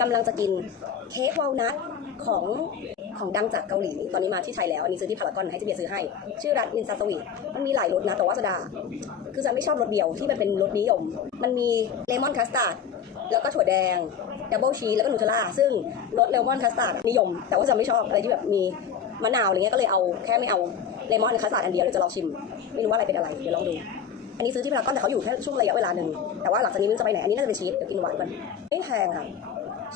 กำลังจะกินเค้กวอลนัทของของดังจากเกาหลี ตอนนี้มาที่ไทยแล้ว อันนี้ซื้อที่พารากอนให้เจเบีย์ซื้อให้ ชื่อร้านอินซาสวีมันมีหลายรสนะ แต่ว่าสดา คือจะไม่ชอบรสเดียวที่มันเป็นรสนิยม มันมีเลมอนคัสตาร์ด แล้วก็ถั่วแดง ดับเบิลชีส แล้วก็นูเทลล่า ซึ่งรสเลมอนคัสตาร์ดนิยม แต่ว่าจะไม่ชอบอะไรที่แบบมีมะนาวอะไรเงี้ย ก็เลยเอาแค่ไม่เอาเลมอนคัสตาร์ดอันเดียวเดี๋ยวจะลองชิม ไม่รู้ว่าอะไรเป็นอะไร เดี๋ยวลองดู อันนี้ซื้อที่พารากอนแต่เขาอยู่แค่ช่วงระยะเวลาหนึ่งแต่ว่าหลังจากนี้ไมันจะไปไหนอันนี้น่าจะเป็นชีสเดี๋ยวกินหวานกันไม่แพงค่ะ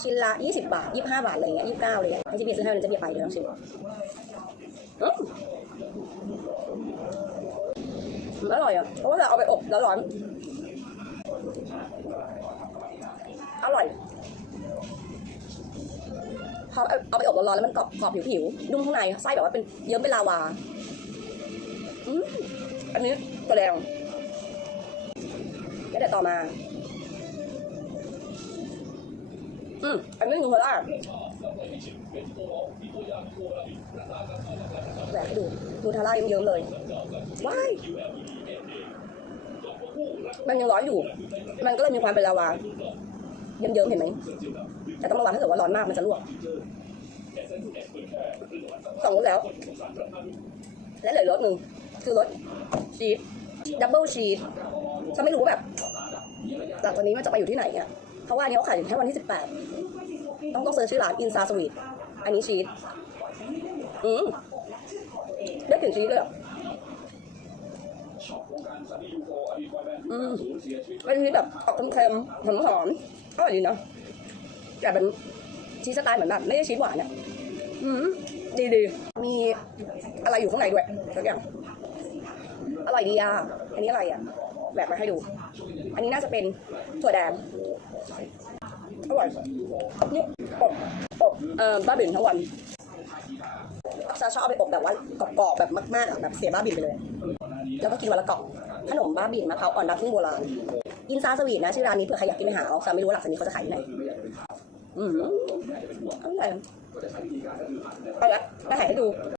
ชิ้นละ 20 บาท 25 บาทอะไรอย่างเงี้ย29เลยอะให้เจะเบียร์ซื้อให้มันจะเบียไปเดี๋ยวลองชิมอืมอืมอร่อยอะเพราะว่าเราเอาไปอบแล้วร้อน อร่อยพอเอาไปอบร้อนๆแล้วมันกรอบกรอบผิวๆนุ่มข้างในไส้แบบว่าเป็นเยิ้มเป็นลาวาอืมอันนี้ตัวแดงแล้วเดี๋ยว ต่อมา อืมอันนี้นูเทลล่าแหวกดูนูทลล่าเยิ้มๆเลย ว้ายมันยังร้อนอยู่ มันก็เลยมีความเป็นลาวา เยิ้มๆเห็นไหม แต่ต้องระวังถ้าเกิดว่าร้อนมากมันจะลวกสองรสแล้ว และเหลือรสหนึ่งคือรสชีสดับเบิลชีสฉันไม่รู้ว่าแบบ จากนี้มันจะไปอยู่ที่ไหนอะเพราะว่าอันนี้เขาขายอยู่แค่วันที่สิบแปดต้องต้องเซิร์ชชื่อร้านอินซาสวีทอันนี้ชีสอืมได้กลิ่นชีสเลยอะอืมเป็นชีสแบบออกเค็มๆหอมหอมอร่อยดีเนาะแต่เป็นชีสสไตล์เหมือนแบบไม่ใช่ชีสหวานอะอืมดีดีมีอะไรอยู่ข้างในด้วยสักอย่างอร่อยดีอะอันนี้อะไรอะ แบกมาให้ดู อันนี้น่าจะเป็นถั่วแดงอร่อยนี่อบอบเอ่อบ้าบิ่นทั้งวันจะชอบเอาไปอบแบบว่ากรอบๆแบบมากๆแบบเสียบ้าบิ่นไปเลย แล้วก็กินวันละกล่องขนมบ้าบิ่นมะพร้าวอ่อนดับทุ่งโบราณอินซาสวีทนะชื่อร้านนี้เผื่อใครอยากกินไปหาเอาซาไม่รู้ว่าหลังจากนี้เขาจะขายที่ไหนอืมอร่อยเอาละไปถ่ายให้ดู